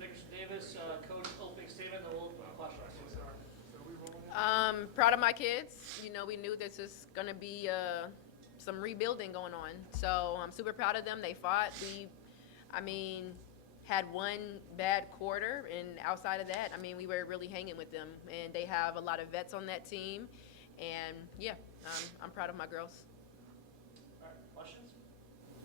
Dickerson Davis, coach, opening statement, then we'll open the questions. Proud of my kids. You know, we knew this was going to be some rebuilding going on. So I'm super proud of them. They fought. Had one bad quarter, and outside of that, we were really hanging with them. And they have a lot of vets on that team. And, yeah, I'm proud of my girls. All right, questions?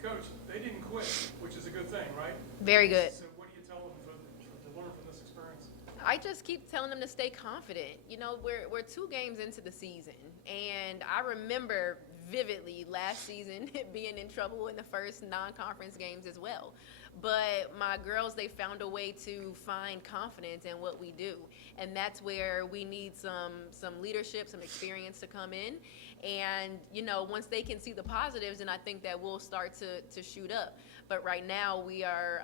Coach, they didn't quit, which is a good thing, right? Very good. So what do you tell them to learn from this experience? I just keep telling them to stay confident. You know, we're 2 games into the season, and I remember vividly last season being in trouble in the first non-conference games as well. But my girls, they found a way to find confidence in what we do, and that's where we need some leadership, some experience to come in. And, you know, once they can see the positives, then I think that we'll start to shoot up. But right now we are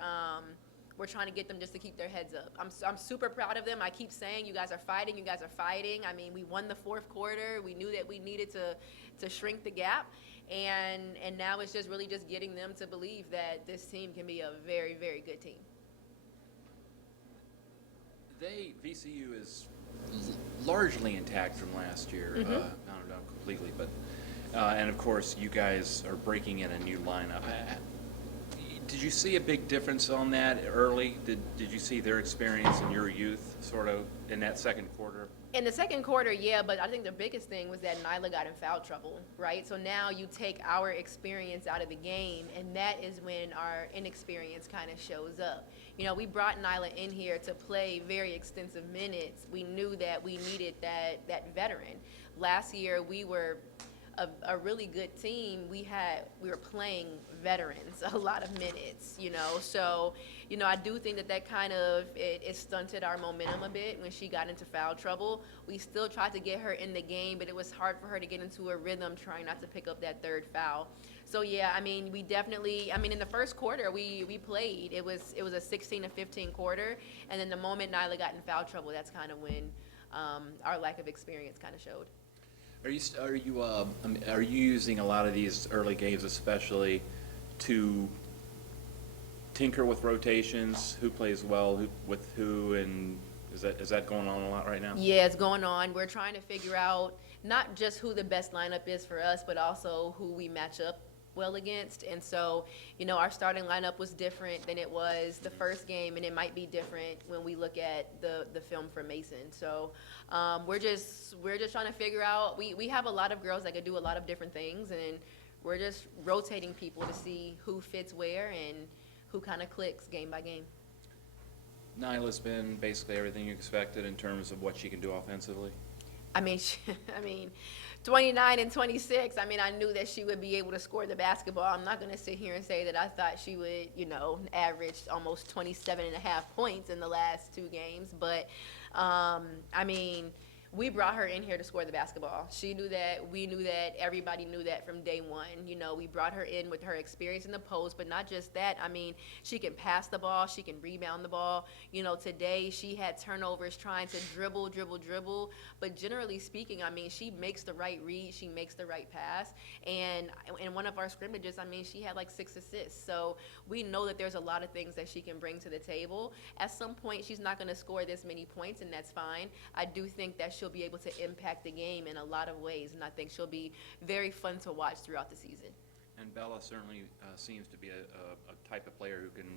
we're trying to get them just to keep their heads up. I'm super proud of them. I keep saying, you guys are fighting. You guys are fighting. We won the 4th quarter. We knew that we needed to shrink the gap. And now it's just really just getting them to believe that this team can be a very, very good team. VCU is largely intact from last year. Not completely, but and of course you guys are breaking in a new lineup. Did you see a big difference on that early? Did you see their experience in your youth sort of in that second quarter? In the second quarter, yeah, but I think the biggest thing was that Nyla got in foul trouble, right? So now you take our experience out of the game, and that is when our inexperience kind of shows up. You know, we brought Nyla in here to play very extensive minutes. We knew that we needed that veteran. Last year, we were a really good team. We were playing veterans a lot of minutes, you know. So, you know, I do think that kind of it stunted our momentum a bit when she got into foul trouble. We still tried to get her in the game, but it was hard for her to get into a rhythm, trying not to pick up that 3rd foul. So yeah, we definitely, in the first quarter we played. It was a 16-15 quarter, and then the moment Nyla got in foul trouble, that's kind of when our lack of experience kind of showed. Are you using a lot of these early games, especially to tinker with rotations? Who plays well, with who, and is that going on a lot right now? Yeah, it's going on. We're trying to figure out not just who the best lineup is for us, but also who we match up well against. And so, you know, our starting lineup was different than it was the first game, and it might be different when we look at the film for Mason. So we're just trying to figure out. We have a lot of girls that could do a lot of different things, and we're just rotating people to see who fits where and who kind of clicks game by game. Nyla's been basically everything you expected in terms of what she can do offensively. 29 and 26, I knew that she would be able to score the basketball. I'm not going to sit here and say that I thought she would, you know, average almost 27 and a half points in the last 2 games. But, we brought her in here to score the basketball. She knew that. We knew that. Everybody knew that from day one. You know, we brought her in with her experience in the post, but not just that. She can pass the ball. She can rebound the ball. You know, today she had turnovers trying to dribble. But generally speaking, she makes the right read. She makes the right pass. And in one of our scrimmages, she had like 6 assists. So we know that there's a lot of things that she can bring to the table. At some point, she's not going to score this many points, and that's fine. I do think that she'll be able to impact the game in a lot of ways, and I think she'll be very fun to watch throughout the season. And Bella certainly seems to be a type of player who can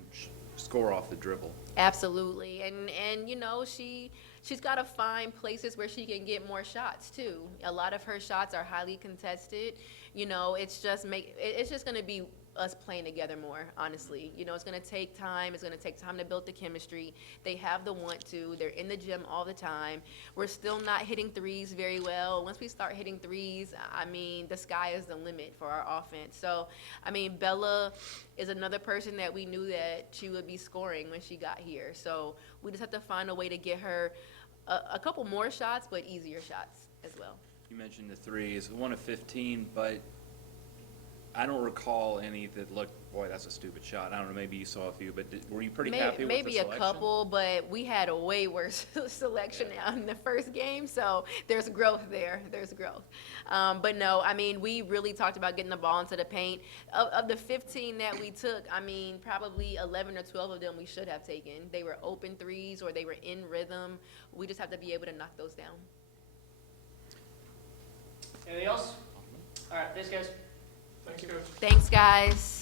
score off the dribble. Absolutely, and you know, she's got to find places where she can get more shots too. A lot of her shots are highly contested. You know, it's just going to be us playing together more, honestly. You know, it's going to take time. It's going to take time to build the chemistry. They have the want to. They're in the gym all the time. We're still not hitting threes very well. Once we start hitting threes, I mean, the sky is the limit for our offense. So, I mean, Bella is another person that we knew that she would be scoring when she got here. So we just have to find a way to get her a couple more shots, but easier shots as well. You mentioned the threes, 1 of 15, but I don't recall any that looked, boy, that's a stupid shot. I don't know, maybe you saw a few, but were you pretty happy with the Maybe selection? a couple, but we had a way worse selection in the first game, so there's growth there. There's growth. But no, I mean, we really talked about getting the ball into the paint. Of the 15 that we took, I mean, probably 11 or 12 of them we should have taken. They were open threes or they were in rhythm. We just have to be able to knock those down. Anything else? All right, thanks, guys. Thanks, Coach. Thanks, guys.